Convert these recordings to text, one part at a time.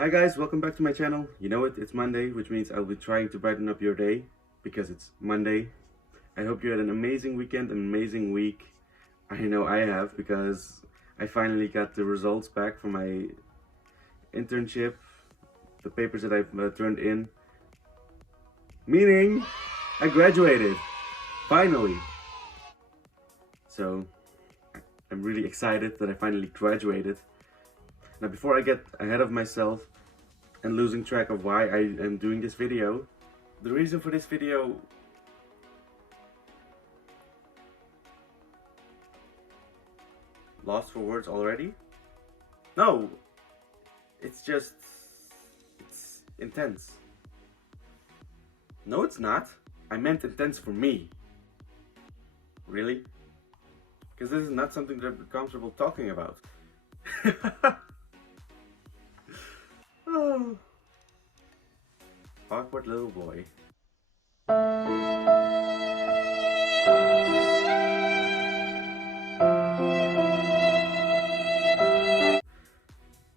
Hi guys, welcome back to my channel. You know it, it's Monday, which means I'll be trying to brighten up your day because it's Monday. I hope you had an amazing weekend, an amazing week. I know I have because I finally got the results back from my internship, the papers that I've turned in. Meaning, I graduated, finally. So, I'm really excited that I finally graduated. Now before I get ahead of myself and losing track of why I am doing this video, the reason for this video lost for words already? No, it's intense. No, it's not. I meant intense for me. Really? Because this is not something that I'm comfortable talking about. Oh. Awkward little boy. I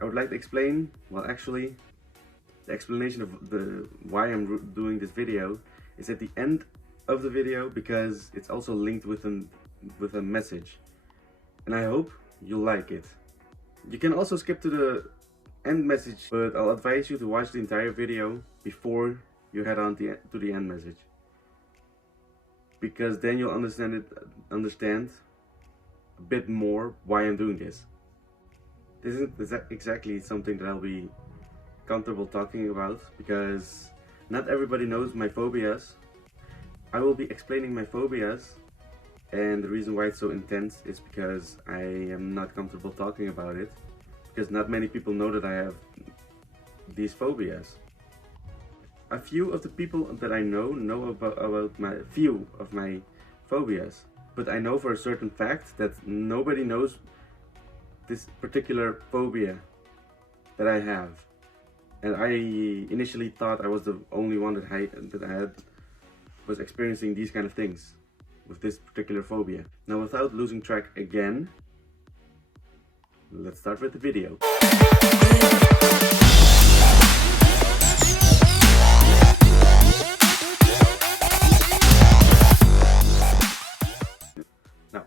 would like to explain, well actually, the explanation of why I'm doing this video is at the end of the video because it's also linked with a message. And I hope you'll like it. You can also skip to the end message, but I'll advise you to watch the entire video before you head on to the end message, because then you'll understand a bit more why I'm doing this. This isn't exactly something that I'll be comfortable talking about because not everybody knows my phobias. I will be explaining my phobias, and the reason why it's so intense is because I am not comfortable talking about it, because not many people know that I have these phobias. A few of the people that I know about few of my phobias, but I know for a certain fact that nobody knows this particular phobia that I have. And I initially thought I was the only one that was experiencing these kind of things with this particular phobia. Now, without losing track again, let's start with the video. Now,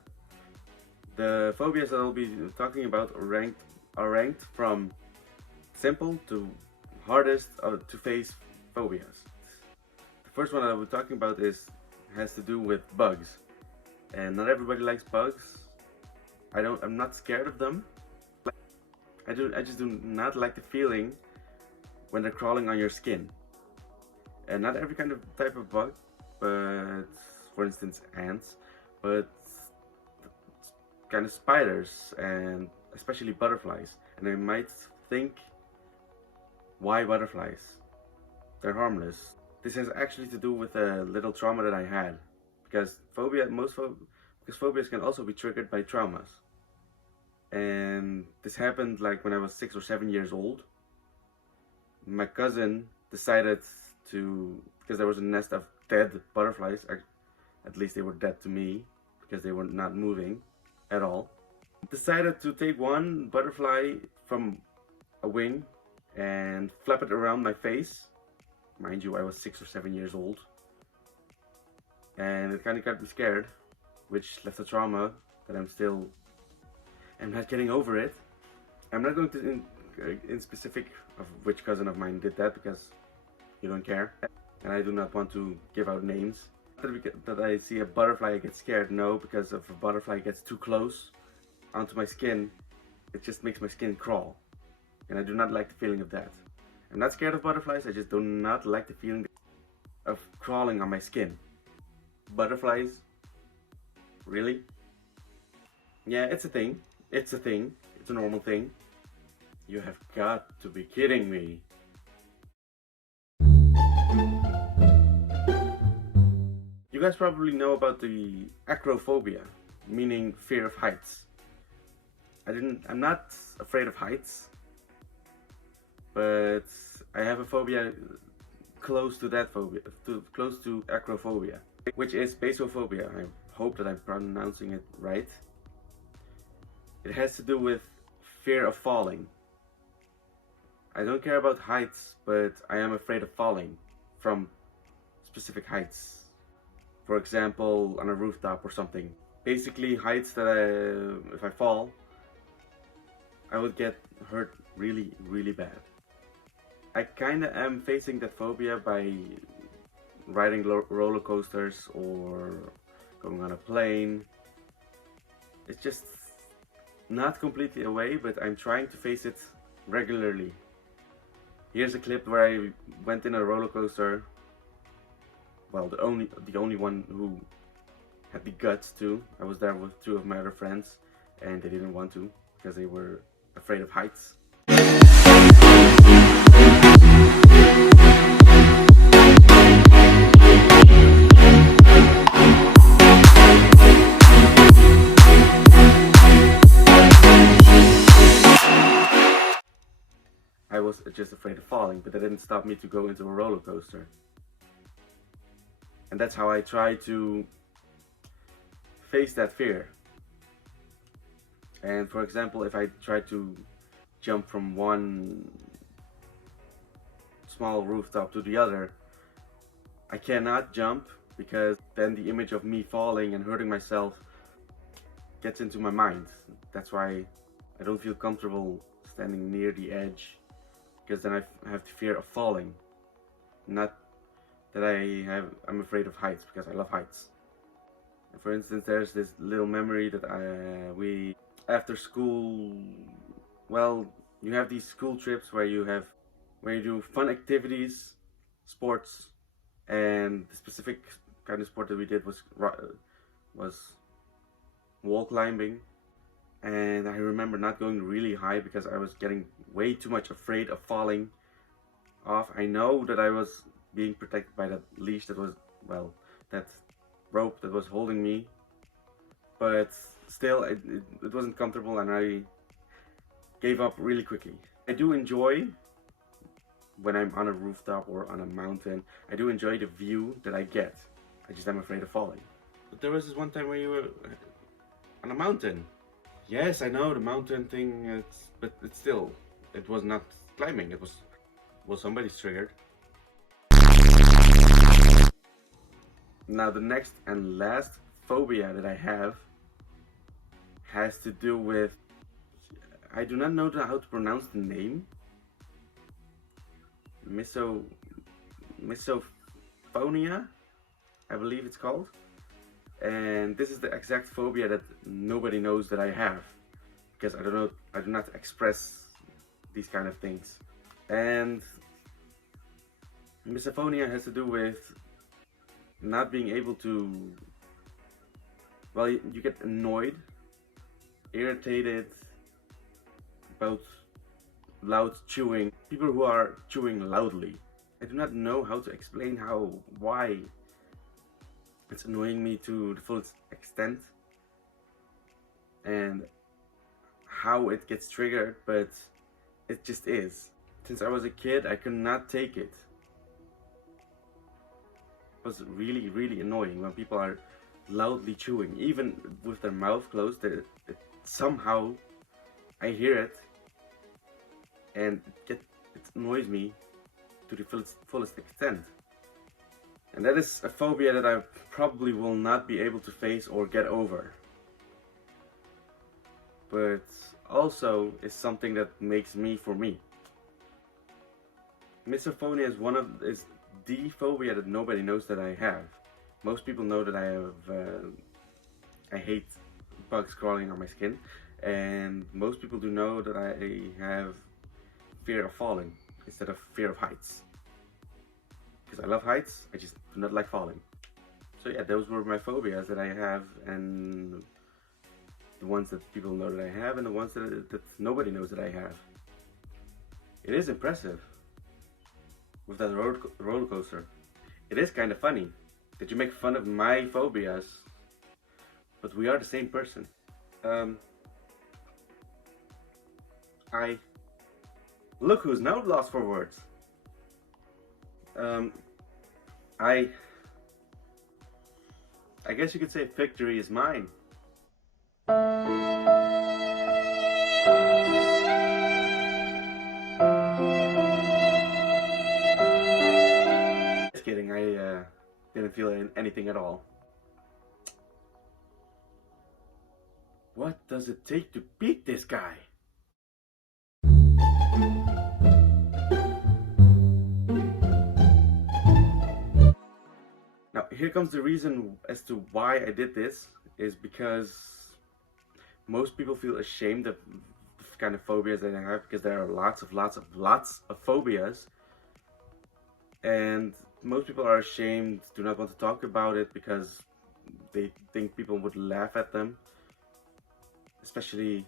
the phobias that I'll be talking about are ranked from simple to hardest to face phobias. The first one I will be talking about has to do with bugs, and not everybody likes bugs. I'm not scared of them. I just do not like the feeling when they're crawling on your skin. And not every kind of type of bug, but for instance ants, but kind of spiders and especially butterflies. And I might think, why butterflies? They're harmless. This has actually to do with a little trauma that I had, because phobias can also be triggered by traumas. And this happened like when I was 6 or 7 years old. My cousin decided to, because there was a nest of dead butterflies, at least they were dead to me because they were not moving at all, decided to take one butterfly from a wing and flap it around my face. Mind you, I was 6 or 7 years old, and it kind of got me scared, which left a trauma that I'm not getting over it. I'm not going to in specific of which cousin of mine did that because you don't care, and I do not want to give out names. That I see a butterfly I get scared, no, because if a butterfly gets too close onto my skin, it just makes my skin crawl, and I do not like the feeling of that. I'm not scared of butterflies, I just do not like the feeling of crawling on my skin. Butterflies? Really? Yeah, it's a thing. It's a thing. It's a normal thing. You have got to be kidding me. You guys probably know about the acrophobia, meaning fear of heights. I'm not afraid of heights, but I have a phobia close to that phobia, close to acrophobia, which is basophobia. I hope that I'm pronouncing it right. It has to do with fear of falling. I don't care about heights, but I am afraid of falling from specific heights. For example, on a rooftop or something. Basically, heights that if I fall, I would get hurt really, really bad. I kinda am facing that phobia by riding roller coasters or going on a plane. It's just not completely away, but I'm trying to face it regularly. Here's a clip where I went in a roller coaster. Well, the only one who had the guts to. I was there with two of my other friends, and they didn't want to because they were afraid of heights. I was just afraid of falling, but that didn't stop me to go into a roller coaster. And that's how I try to face that fear. And for example, if I try to jump from one small rooftop to the other, I cannot jump because then the image of me falling and hurting myself gets into my mind. That's why I don't feel comfortable standing near the edge, because then I have the fear of falling. Not that I'm afraid of heights, because I love heights. For instance, there's this little memory that we after school, well, you have these school trips where you do fun activities, sports, and the specific kind of sport that we did was wall climbing. And I remember not going really high because I was getting way too much afraid of falling off. I know that I was being protected by that leash that was, well, that rope that was holding me, but still it wasn't comfortable, and I gave up really quickly. I do enjoy when I'm on a rooftop or on a mountain. I do enjoy the view that I get. I just am afraid of falling. But there was this one time where you were on a mountain. Yes, I know the mountain thing, but it still, it was not climbing. It was somebody's triggered. Now the next and last phobia that I have has to do with, I do not know how to pronounce the name. Misophonia, I believe it's called. And this is the exact phobia that nobody knows that I have, because I do not express these kind of things. And misophonia has to do with not being able to, well, you get annoyed, irritated about loud chewing, people who are chewing loudly. I do not know how to explain why it's annoying me to the fullest extent and how it gets triggered, but it just is. Since I was a kid, I could not take it. It was really, really annoying when people are loudly chewing, even with their mouth closed. Somehow I hear it, and it annoys me to the fullest extent. And that is a phobia that I probably will not be able to face or get over. But also is something that makes me for me. Misophonia is the phobia that nobody knows that I have. Most people know that I hate bugs crawling on my skin, and most people do know that I have fear of falling instead of fear of heights. Because I love heights, I just do not like falling. So yeah, those were my phobias that I have, and the ones that people know that I have, and the ones that nobody knows that I have. It is impressive with that roller coaster. It is kind of funny that you make fun of my phobias, but we are the same person. Look who's now lost for words. I guess you could say victory is mine. can't feel anything at all. What does it take to beat this guy? Now, here comes the reason as to why I did this, is because most people feel ashamed of the kind of phobias that I have, because there are lots of phobias, and most people are ashamed, do not want to talk about it because they think people would laugh at them. Especially,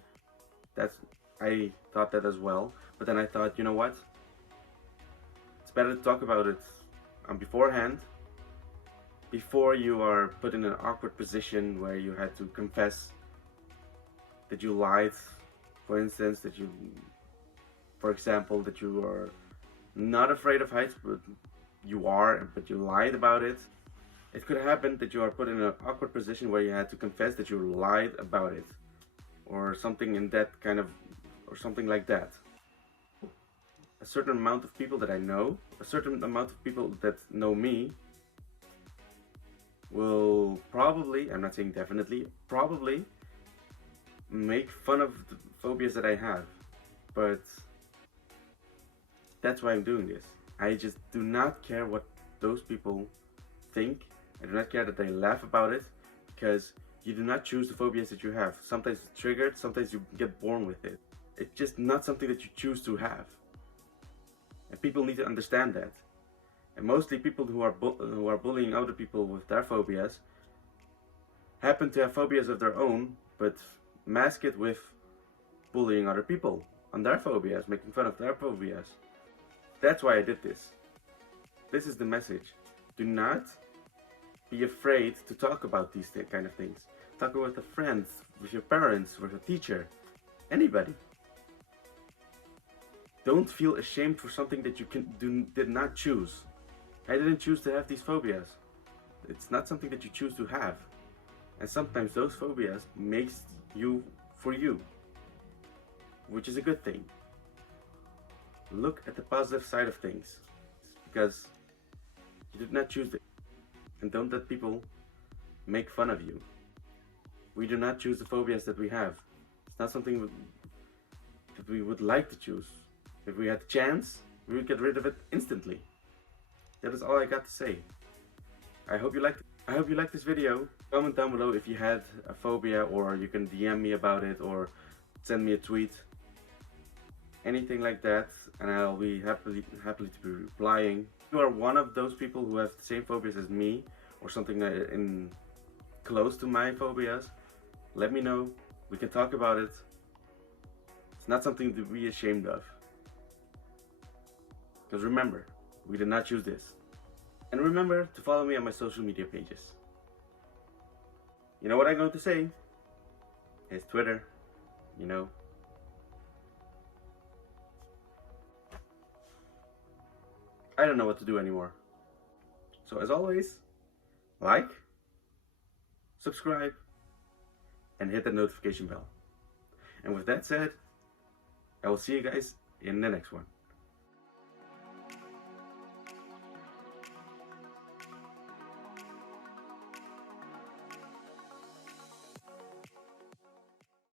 I thought that as well, but then I thought, you know what? It's better to talk about it beforehand, before you are put in an awkward position where you had to confess that you lied. For instance, for example, that you are not afraid of heights, but you are, but you lied about it. It could happen that you are put in an awkward position where you had to confess that you lied about it, or something in that kind of, or something like that. A certain amount of people that I know, a certain amount of people that know me, will probably, I'm not saying definitely, probably make fun of the phobias that I have. But that's why I'm doing this. I just do not care what those people think. I do not care that they laugh about it, because you do not choose the phobias that you have. Sometimes it's triggered, sometimes you get born with it. It's just not something that you choose to have. And people need to understand that. And mostly people who are bullying other people with their phobias happen to have phobias of their own, but mask it with bullying other people on their phobias, making fun of their phobias. That's why I did this. This is the message. Do not be afraid to talk about these kind of things. Talk with a friend, with your parents, with a teacher, anybody. Don't feel ashamed for something that you did not choose. I didn't choose to have these phobias. It's not something that you choose to have. And sometimes those phobias makes you for you, which is a good thing. Look at the positive side of things, because you did not choose it. And don't let people make fun of you. We do not choose the phobias that we have. It's not something that we would like to choose. If we had the chance, we would get rid of it instantly. That is all I got to say. I hope you liked this video. Comment down below if you had a phobia, or you can DM me about it, or send me a tweet. Anything like that, and I'll be happily to be replying. If you are one of those people who have the same phobias as me, or something in close to my phobias, let me know. We can talk about it. It's not something to be ashamed of. Because remember, we did not choose this. And remember to follow me on my social media pages. You know what I'm going to say? It's Twitter, you know. I don't know what to do anymore. So as always, like, subscribe, and hit that notification bell. And with that said, I will see you guys in the next one.